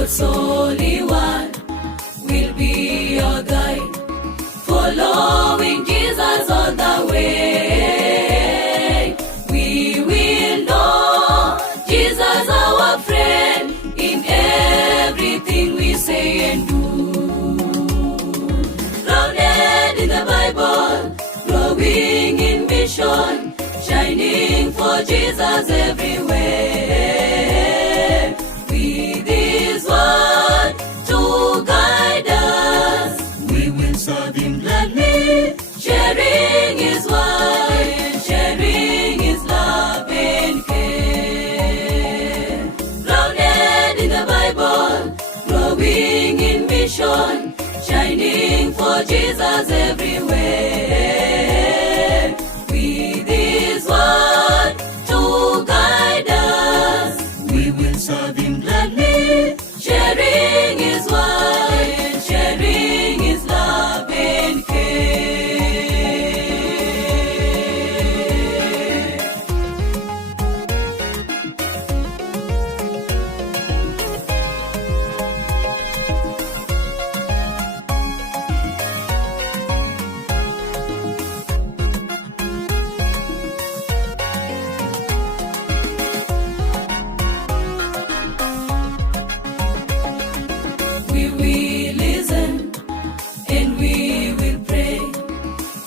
God's holy word will be your guide, following Jesus all the way. We will know Jesus our friend in everything we say and do. Grounded in the Bible, growing in mission, shining for Jesus everywhere. With His word to guide us, we will serve Him gladly, sharing His word, sharing His love and care. Grounded in the Bible, growing in mission, shining for Jesus everywhere. With His word to guide us, we will serve Him gladly, sharing His word, sharing His love and care. We will listen and we will pray,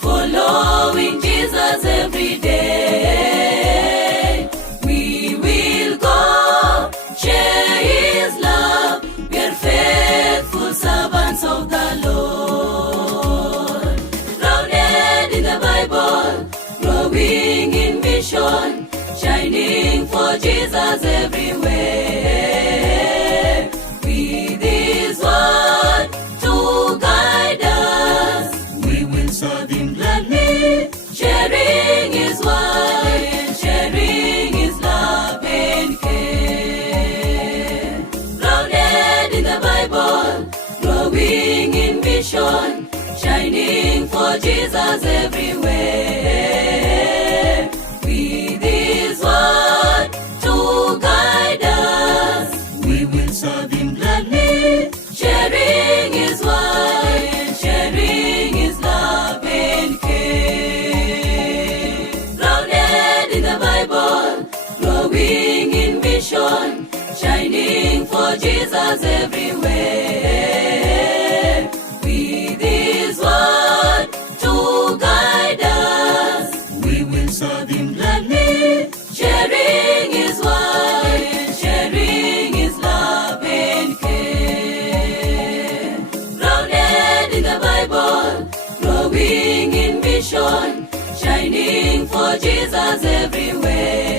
following Jesus every day. We will go, share His love, we are faithful servants of the Lord. Grounded in the Bible, growing in mission, shining for Jesus everywhere. With His word to guide us, we will serve Him gladly, sharing His word, sharing His love and care. Grounded in the Bible, growing in mission, shining for Jesus everywhere. With His word to guide us, we will serve Him gladly, sharing His word, sharing His love and care. Grounded in the Bible, growing in mission, shining for Jesus everywhere. With His word to guide us, we will serve Him gladly, sharing His word, sharing His love and care. Grounded in the Bible, growing in mission, shining for Jesus everywhere.